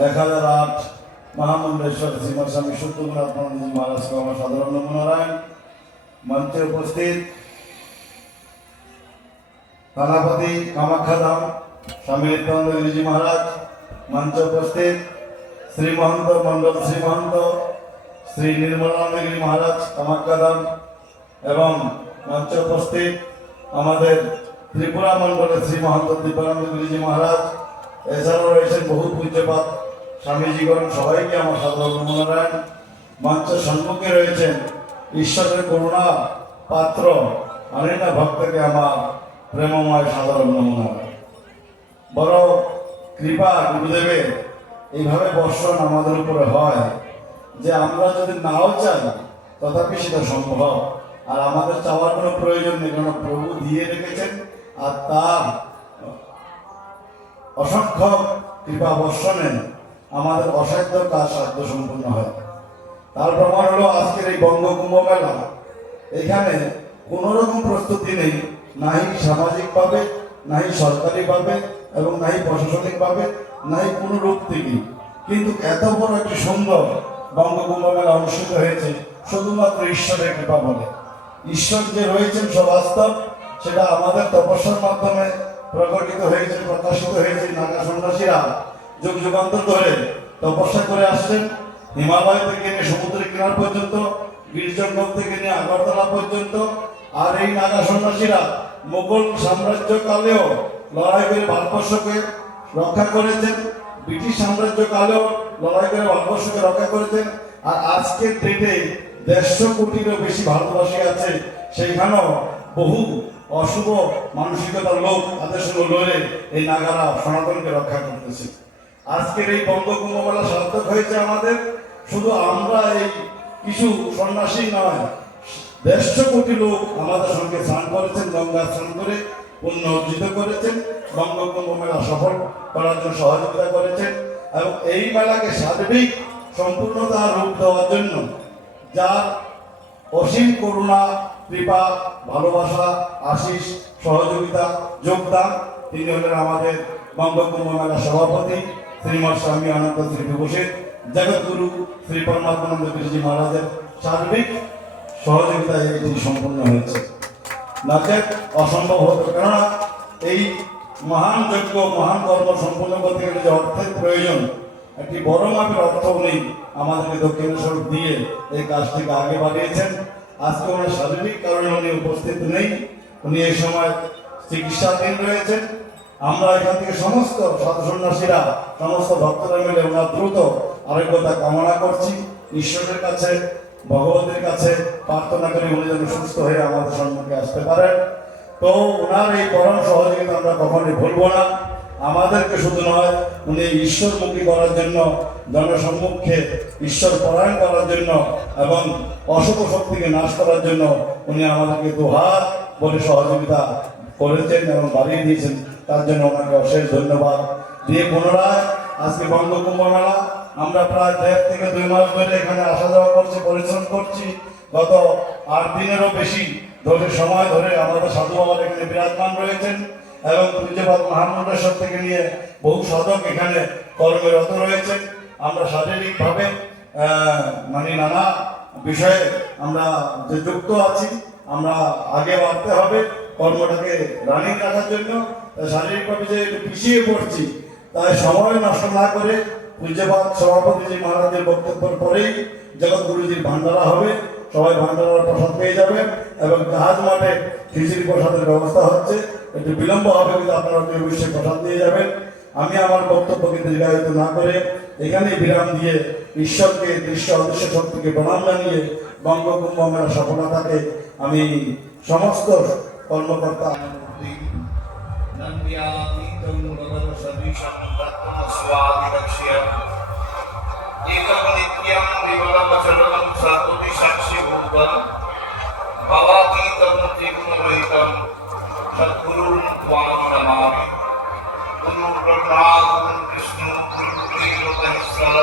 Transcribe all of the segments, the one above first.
1008 মহামন্ডলেশ্বর শ্রীমৎ স্বামী শুদ্ধগুণাত্মানন্দজি মহারাজকে আমার সাধারণ নমনারায়ণ। মঞ্চে উপস্থিত থানাপতি কামাখ্যাধাম স্বামী নিত্যানন্দগিরিজি মহারাজ, মঞ্চে উপস্থিত শ্রী মহন্ত মণ্ডল শ্রী মহন্ত শ্রী নির্মলানন্দগিরি মহারাজ কামাখ্যাধাম, এবং মঞ্চে উপস্থিত আমাদের ত্রিপুরা মণ্ডলের শ্রী মহন্ত দীপানন্দগিরিজি মহারাজ। এছাড়াও রয়েছেন বহু পূজ্যপাত স্বামীজীগণ, সবাইকে আমার সাধারণ নমনারায়ণ। মঞ্চের সম্মুখে রয়েছেন ঈশ্বরের করুণা পাত্র অনেকটা ভক্তকে আমার প্রেমময় সাধারণ নমনারায়ণ। বড় কৃপা গুরুদেবের এইভাবে বর্ষণ আমাদের উপরে হয় যে আমরা যদি নাও চাই তথাপি সেটা সম্ভব। আর আমাদের চাওয়ার কোনো প্রয়োজন নেই, কারণ প্রভু দিয়ে রেখেছেন আর তার অসংখ্য কৃপা বর্ষণে আমাদের অসাধ্য কাজ সাধ্য সম্পূর্ণ হয়। তার প্রমাণ হলো আজকের এই বঙ্গকুম্ভ মেলা। এখানে কোনো রকম প্রস্তুতি নেই, নাই সামাজিকভাবে, নাই সরকারিভাবে, এবং নাই প্রশাসনিকভাবে, নাই কোনো রূপ থেকে। কিন্তু এত বড় একটি সুন্দর বঙ্গকুম্ভ মেলা অনুষ্ঠিত হয়েছে শুধুমাত্র ঈশ্বরের কৃপা বলে। ঈশ্বর যে রয়েছেন সবাস্তব, সেটা আমাদের তপস্যার মাধ্যমে প্রকটিত হয়েছে, প্রকাশিত হয়েছে। নাগা সন্ন্যাসীরা যুগ যুগান্তর ধরে তপস্যা করে আসছেন, হিমালয় থেকে নিয়ে সমুদ্রের কিনার পর্যন্ত, গিরিজঙ্গল থেকে নিয়ে আগরতলা পর্যন্ত। আর এই নাগা সন্ন্যাসীরা মোগল সাম্রাজ্যকালেও লড়াই করে ভারতবর্ষকে রক্ষা করেছেন, ব্রিটিশ সাম্রাজ্যকালেও লড়াই করে ভারতবর্ষকে রক্ষা করেছেন। আর আজকের ডেটে 150 কোটিরও বেশি ভারতবাসী আছে, সেইখানেও বহু অশুভ মানসিকতার লোক তাদের সঙ্গে লড়ে এই নাগারা সনাতনকে রক্ষা করতেছে। আজকের এই বঙ্গকুম্ভ মেলা সার্থক হয়েছে আমাদের। শুধু আমরা এই কিছু সন্ন্যাসী নয়, 150 কোটি লোক আমাদের সঙ্গে স্নান করেছেন, গঙ্গা স্নান করে পুণ্য অর্জিত করেছেন, বঙ্গকুম্ভ মেলা সফল করার জন্য সহযোগিতা করেছেন। এবং এই মেলাকে সার্বিক সম্পূর্ণতা রূপ দেওয়ার জন্য যার অসীম করুণা, কৃপা, ভালোবাসা, আশিস, সহযোগিতা, যোগদান, তিনি হলেন আমাদের বঙ্গকুম্ভ মেলা সভাপতি শ্রীমৎ স্বামী আনন্দ শ্রী বিভূষিত জগৎগুরু শ্রী পরমাত্মানন্দ গিরিজি মহারাজের সার্বিক সহযোগিতায় এটি সম্পূর্ণ হয়েছে। নাচের অসম্ভব হতো, কেননা এই মহান যজ্ঞ, মহান কর্ম সম্পূর্ণ করতে গেলে যে অর্থের প্রয়োজন, একটি বড় মাপের অর্থ উনি আমাদেরকে দক্ষিণেশ্বর দিয়ে এই কাজটিকে আগে বাড়িয়েছেন। আজকে ওনার শারীরিক কারণে উনি উপস্থিত নেই, উনি এই সময় চিকিৎসাধীন রয়েছেন। আমরা এখান থেকে সমস্ত সাধু সন্ন্যাসীরা, সমস্ত ভক্তরা মিলে ওনার দ্রুত আরোগ্যতা কামনা করছি। ঈশ্বরের কাছে, ভগবতের কাছে প্রার্থনা করি উনি যেন সুস্থ হয়ে আমাদের সম্মুখে আসতে পারেন। তো ওনার এই পরম সহযোগিতা আমরা কখনোই ভুলব না। আমাদেরকে শুধু নয়, উনি ঈশ্বরমুখী করার জন্য, জনসম্মুখে ঈশ্বর পরায়ণ করার জন্য এবং অশুভ শক্তিকে নাশ করার জন্য উনি আমাদেরকে দুহাত বলে সহযোগিতা করেছেন এবং বাড়িয়ে দিয়েছেন। তার জন্য ওনাকে অশেষ ধন্যবাদ দিয়ে পুনরায় আজকে বঙ্গকুম্ভ মেলা আমরা প্রায় 1.5 থেকে 2 মাস ধরে এখানে আসা যাওয়া করছি, পরিশ্রম করছি। গত 8 দিনেরও বেশি ধরে সময় ধরে আমাদের সাধু বাবার এখানে বিরাজমান রয়েছেন এবং পূজ্যপাত মহামন্ডলেশ্বর থেকে নিয়ে বহু সাধক এখানে কর্মরত রয়েছেন। আমরা শারীরিকভাবে নানা বিষয়ে আমরা যে যুক্ত আছি, আমরা আগে বাড়তে হবে কর্মটাকে রানিং রাখার জন্য। শারীরিকভাবে যে একটু পিছিয়ে পড়ছি, তাই সময় নষ্ট না করে পূজ্যপাত সভাপতিজি মহারাজের বক্তব্যের পরেই জগৎগুরুজির ভান্ডারা হবে, সবাই ভান্ডারার প্রসাদ পেয়ে যাবেন এবং জাহাজ মাঠে খিচুড়ি প্রসাদের ব্যবস্থা হচ্ছে। একটু বিলম্ব হবে, কিন্তু আপনারা অবশ্যই প্রসাদ দিয়ে যাবেন। আমি আমার বক্তব্যকে দীর্ঘায়িত না করে এখানেই বিরাম দিয়ে ঈশ্বরকে, দৃশ্য অদৃশ্য শক্তিকে প্রণাম জানিয়ে বঙ্গকুম্ভ মেলা সফলতাকে আমি সমস্ত কর্মকর্তা सद्गुरुं त्वां नमामि। गुरु ब्रह्मा गुरु विष्णु गुरु देवो महेश्वर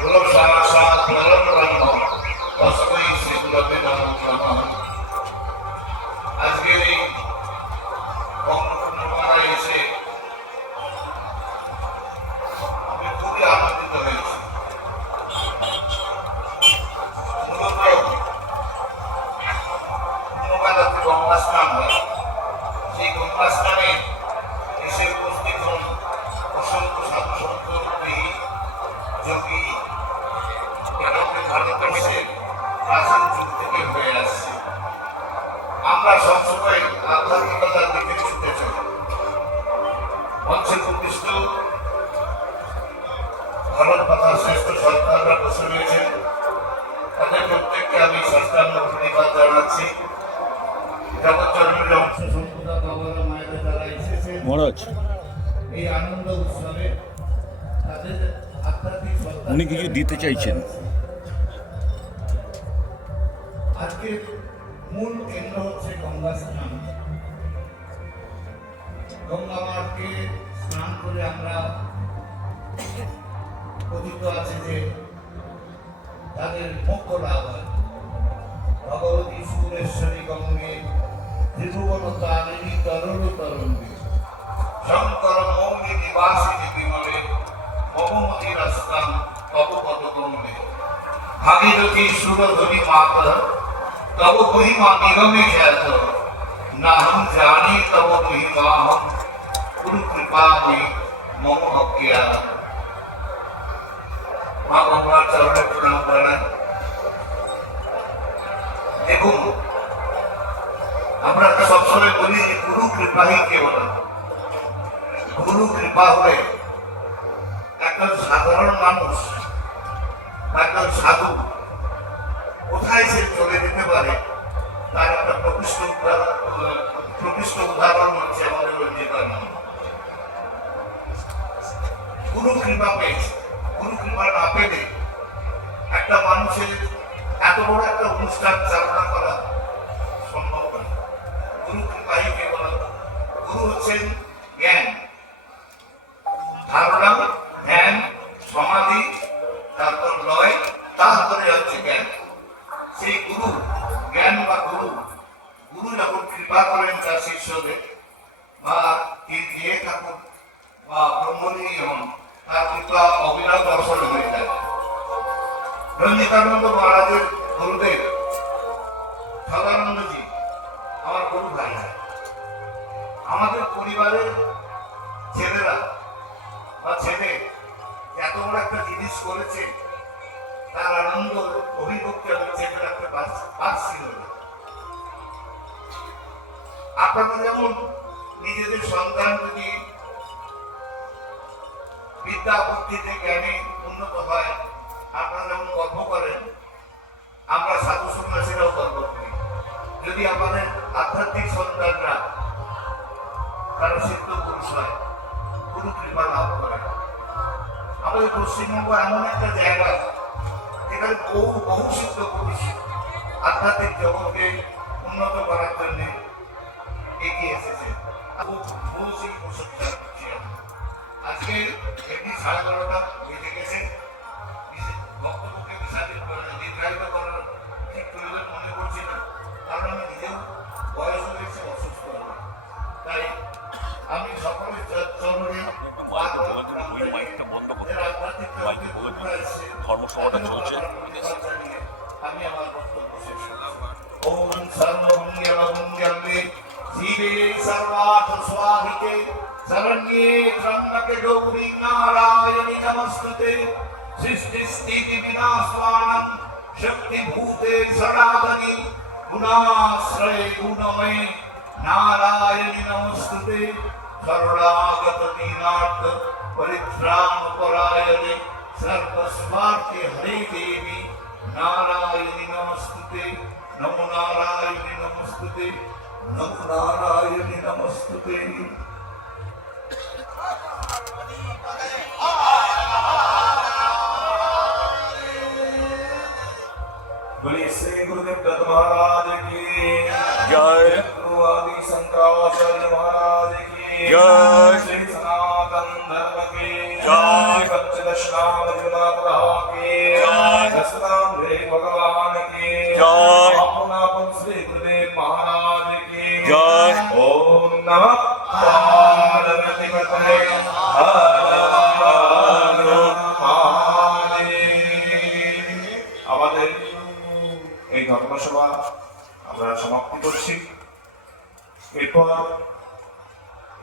गुरु साक्षात् परब्रह्म तस्मै श्री गुरवे नमः। আজকের এই বঙ্গকুম্ভ মেলায় এসে আমি খুবই আনন্দিত হয়েছি। মূলত কুম্ভমেলাতে গঙ্গা স্নান হয়। সেই গঙ্গা স্নানে এসে উপস্থিত হন অসংখ্য সাধু সন্ত যোগী, এটাকে ভারতবর্ষের প্রাচীন যুগ থেকে হয়ে আসছে। আমরা সবসময় আধ্যাত্মিকতার দিকে ছুটে চলি। মঞ্চে প্রতিষ্ঠিত ভারত মাতার শ্রেষ্ঠ সন্তানরা বসে রয়েছেন, তাদের প্রত্যেককে আমি ষষ্ঠাঙ্গ প্রণিপাত জানাচ্ছি। জগৎচরণের অংশ সম্পদা বাবারা মায়েরা যারা এসেছেন এই আনন্দ উৎসবে, তাদের আধ্যাত্মিক সত্তা উনি কিছু দিতে চাইছেন। আজকে মূল কেন্দ্র হচ্ছে গঙ্গা স্নান। গঙ্গা মাকে স্নান করে আমরা কথিত আছে যে তাদের মোক্ষ লাভ হয়। ভগবতী সুরেশ্বরী গঙ্গে ত্রিভুবন তারিণী তরল তরঙ্গে শঙ্কর মৌলি নিবাসিনী বিমলে মমমতি রাস্তান তব পদকমলে ভাগীরথী সুরধ্বনি মাতা তব মহিমা নিগমে খ্যাত নাহম জানি তব মহিমাহম গুরু কৃপা মে মম ভক্তিয়া। মা গঙ্গার চরণে প্রণাম করেন। দেখুন, আমরা সবসময় বলি যে গুরু কৃপাই কেবল। গুরু কৃপা হলে একজন সাধারণ মানুষ, একজন সাধু কোথায় সে চলে যেতে পারে তার একটা প্রকৃষ্ট উদাহরণ হচ্ছে আমাদের বিবেকানন্দ। গুরু কৃপা পেয়েছে। গুরু কৃপা না পেলে একটা মানুষের এত বড় একটা অনুষ্ঠান চালনা করা সম্ভব নয়। গুরু কৃপাই কেবল। গুরু হচ্ছেন জ্ঞান, ধারণা, ধ্যান, সমাধি, তারপর লয়, তারপরে হচ্ছে জ্ঞান। সেই গুরু জ্ঞান বা গুরু যখন কৃপা করেন তার শিষ্যদের বা যে ঠাকুর বা ব্রহ্মণী হন, তার কৃপা অবিরাম দর্শন হয়ে যায়। রঞ্জিতানন্দ মহারাজের গুরুদেব সদানন্দজি আমার গুরু ভাই। আমাদের পরিবারের ছেলেরা বা ছেলে এত বড় একটা জিনিস করেছে, তার আনন্দ অভিভক্তি আমি চেপে রাখতে পারছিল না। আপনারা যেমন নিজেদের সন্তান যদি বিদ্যা বুদ্ধিতে জ্ঞানে উন্নত হয়, আপনারা যেমন গর্ব করেন, আমরা সাধু সন্ন্যাসীরাও গর্ব করি যদি আমাদের আধ্যাত্মিক সন্তানরা তারা সিদ্ধ পুরুষ হয়, গুরু কৃপা লাভ করে। আমাদের পশ্চিমবঙ্গ এমন একটা জায়গা যেখানে বহু সিদ্ধ পুরুষ আধ্যাত্মিক জগৎকে উন্নত করার জন্য এগিয়ে এসেছে। আজকে এমনি 12:30 বেজে গেছে। বক্তব্যকে দীর্ঘায়িত করার ঠিক প্রয়োজন মনে করছি না, কারণ আমি নিজেও বয়স হয়েছে, অসুস্থ। তাই আমি সকলের চরণে ধর্মসভাটা চলছে। আমি আমার বক্তব্য শেষ করলাম। ওম সর্বমঙ্গলমঙ্গলে শিবে সর্বার্থ স্বাধিকে শরণ্যে ত্র্যম্বকে গৌরী নারায়ণী নমস্তুতে সৃষ্টি স্থিতি বিনাশানাং শক্তিভূতে সনাতনী গুণাশ্রয়ে গুণময়ে নারায়ণী নমস্তুতে শরণাগত দীনার্থ পরিত্রাণ পরায়ণে সর্বস্বার্থে হরে দেবী নারায়ণী নমস্তুতে নমো নারায়ণী নমস্তুতে নমো নারায়ণী নমস্তুতে। बोलिए श्री गुरुदेव दत्त महाराज की जय। गुरु आदि शंकराचार्य महाराज की जय। श्री सनातन धर्म की जय। पंचदशनाम जुनाथ की जय। दशनाम रे भगवान की जय। आपन श्री गुरुदेव महाराज की जय। ओम नमः पार्वती पतये हर हर ধর্মসভা আমরা সমাপ্তি করছি। এরপর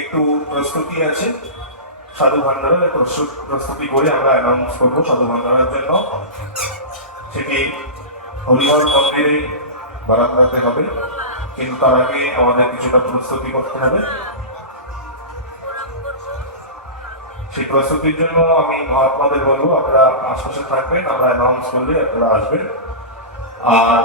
একটু প্রস্তুতি আছে সাধু ভান্ডারের, প্রস্তুতি করে আমরা অ্যানাউন্স করবো সাধু ভান্ডারের জন্য। সেটি হরিহর মন্দিরে বারান্দাতে হবে, কিন্তু তার আগে আমাদের কিছুটা প্রস্তুতি করতে হবে। সেই প্রস্তুতির জন্য আমি মহাত্মাদের বলবো আপনারা আশপাশে থাকবেন, আমরা অ্যানাউন্স করলে আপনারা আসবেন। আর